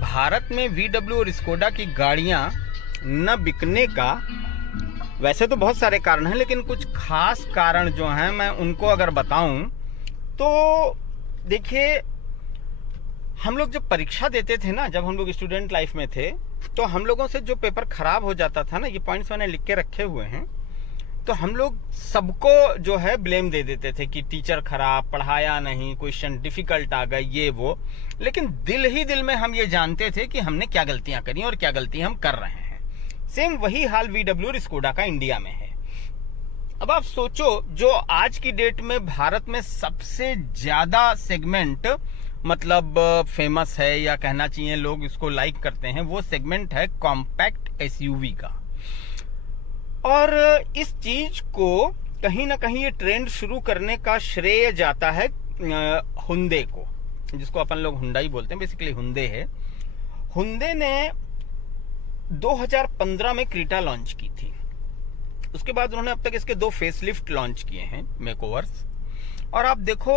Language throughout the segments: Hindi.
भारत में VW और स्कोडा की गाड़ियां न बिकने का वैसे तो बहुत सारे कारण हैं, लेकिन कुछ खास कारण जो हैं मैं उनको अगर बताऊं तो देखिए, हम लोग जब परीक्षा देते थे ना, जब हम लोग स्टूडेंट लाइफ में थे, तो हम लोगों से जो पेपर खराब हो जाता था ना, ये पॉइंट्स मैंने लिख के रखे हुए हैं, तो हम लोग सबको जो है ब्लेम दे देते थे कि टीचर खराब पढ़ाया नहीं, क्वेश्चन डिफिकल्ट आ गए, ये वो। लेकिन दिल ही दिल में हम ये जानते थे कि हमने क्या गलतियां करी और क्या गलती हम कर रहे हैं। सेम वही हाल VW और स्कोडा का इंडिया में है। अब आप सोचो, जो आज की डेट में भारत में सबसे ज्यादा सेगमेंट मतलब फेमस है, या कहना चाहिए लोग इसको लाइक करते हैं, वो सेगमेंट है कॉम्पैक्ट SUV का। और इस चीज को कहीं ना कहीं ये ट्रेंड शुरू करने का श्रेय जाता है हुंडई को, जिसको अपन लोग हुंडई बोलते हैं, बेसिकली हुंडई है। हुंडई ने 2015 में क्रीटा लॉन्च की थी। उसके बाद उन्होंने अब तक इसके 2 फेसलिफ्ट लॉन्च किए हैं, मेकओवर्स। और आप देखो,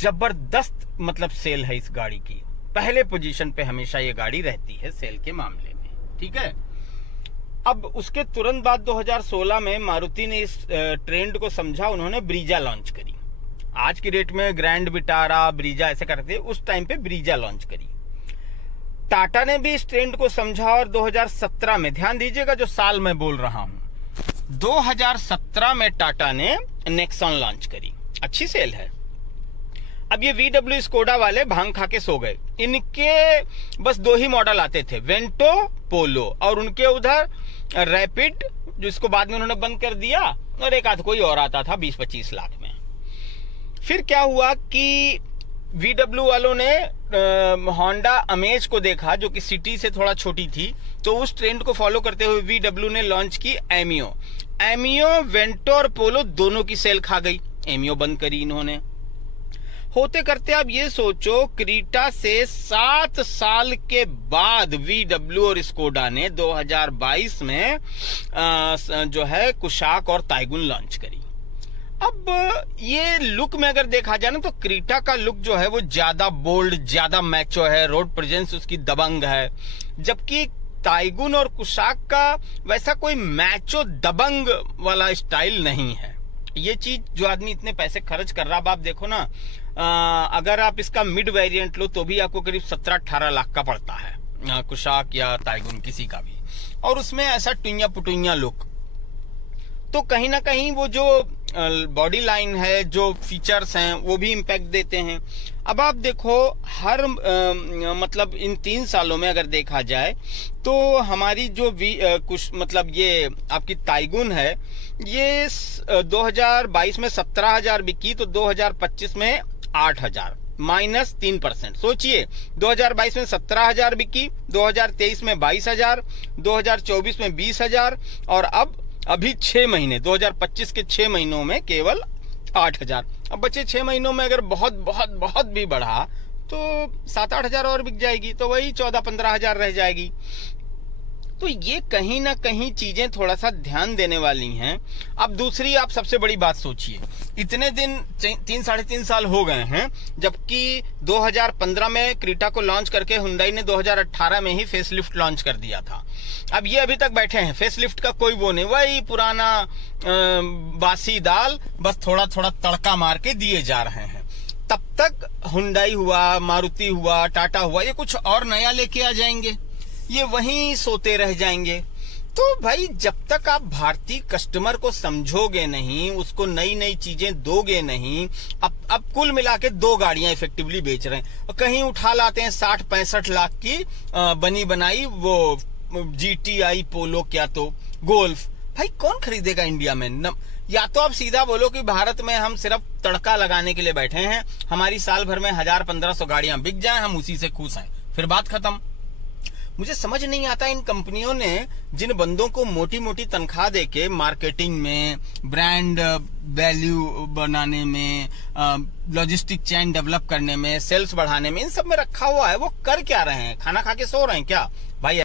जबरदस्त मतलब सेल है इस गाड़ी की। पहले पोजीशन पे हमेशा ये गाड़ी रहती है सेल के मामले में, ठीक है। अब उसके तुरंत बाद 2016 में मारुति ने इस ट्रेंड को समझा, उन्होंने ब्रीजा लॉन्च करी। आज की डेट में ग्रैंड विटारा, ब्रीजा ऐसे करते हैं, उस टाइम पे ब्रीजा लॉन्च करी। टाटा ने भी इस ट्रेंड को समझा और 2017 में, ध्यान दीजिएगा जो साल मैं बोल रहा हूं, 2017 में टाटा ने नेक्सॉन लॉन्च करी। अच्छी सेल है। अब ये VW स्कोडा वाले भांग खा के सो गए। इनके बस 2 ही मॉडल आते थे, वेंटो, पोलो, और उनके उधर रैपिड, जिसको बाद में उन्होंने बंद कर दिया, और एक आध कोई और आता था 20-25 लाख में। फिर क्या हुआ कि VW वालों ने होंडा अमेज को देखा, जो कि सिटी से थोड़ा छोटी थी, तो उस ट्रेंड को फॉलो करते हुए VW ने लॉन्च की एमियो। वेंटो और पोलो दोनों की सेल खा गई, एमियो बंद करी इन्होंने। होते करते आप ये सोचो, क्रीटा से 7 साल के बाद VW और स्कोडा ने 2022 में जो है कुशाक और ताइगुन लॉन्च करी। अब ये लुक में अगर देखा जाए ना, तो क्रीटा का लुक जो है वो ज्यादा बोल्ड, ज्यादा मैचो है, रोड प्रेजेंस उसकी दबंग है, जबकि ताइगुन और कुशाक का वैसा कोई मैचो दबंग वाला स्टाइल नहीं है। ये चीज जो आदमी इतने पैसे खर्च कर रहा, अब आप देखो ना, अगर आप इसका मिड वेरिएंट लो तो भी आपको करीब 17-18 लाख का पड़ता है, कुशाक या ताइगुन किसी का भी, और उसमें ऐसा टुइया पुटुइया लुक। तो कहीं ना कहीं वो जो बॉडी लाइन है, जो फीचर्स हैं, वो भी इम्पैक्ट देते हैं। अब आप देखो, हर मतलब इन 3 सालों में अगर देखा जाए तो हमारी जो कुछ मतलब ये आपकी ताइगुन है, ये 2022 में 17,000 बिकी, तो 2025 में 8,000, -3%। सोचिए, 2022 में 17,000 बिकी, 2023 में 22,000, 2024 में 20,000, और अब अभी 6 महीने 2025 के 6 महीनों में केवल 8,000। अब बचे 6 महीनों में अगर बहुत बहुत बहुत भी बढ़ा तो 7-8 हजार और बिक जाएगी, तो वही 14-15 हजार रह जाएगी। तो ये कहीं ना कहीं चीजें थोड़ा सा ध्यान देने वाली हैं। अब दूसरी, आप सबसे बड़ी बात सोचिए, इतने दिन 3-3.5 साल हो गए हैं, जबकि 2015 में क्रीटा को लॉन्च करके हुंडई ने 2018 में ही फेसलिफ्ट लॉन्च कर दिया था। अब ये अभी तक बैठे हैं, फेसलिफ्ट का कोई वो नहीं, वही पुराना बासी दाल, बस थोड़ा थोड़ा तड़का मार के दिए जा रहे हैं। तब तक हुंडई हुआ, मारुति हुआ, टाटा हुआ, ये कुछ और नया लेके आ जाएंगे, ये वहीं सोते रह जाएंगे। तो भाई, जब तक आप भारतीय कस्टमर को समझोगे नहीं, उसको नई नई चीजें दोगे नहीं, अब कुल मिला के 2 गाड़ियां इफेक्टिवली बेच रहे हैं, कहीं उठा लाते हैं 60-65 लाख की बनी बनाई वो GTI पोलो, क्या तो गोल्फ। भाई कौन खरीदेगा इंडिया में? या तो आप सीधा बोलो कि भारत में हम सिर्फ तड़का लगाने के लिए बैठे हैं, हमारी साल भर में 1000-1500 गाड़ियां बिक जाएं, हम उसी से खुश हैं, फिर बात खत्म। मुझे समझ नहीं आता, इन कंपनियों ने जिन बंदों को मोटी मोटी तनख्वाह देके मार्केटिंग में, ब्रांड वैल्यू बनाने में, लॉजिस्टिक चेन डेवलप करने में, सेल्स बढ़ाने में, इन सब में रखा हुआ है, वो कर क्या रहे हैं? खाना खा के सो रहे हैं क्या?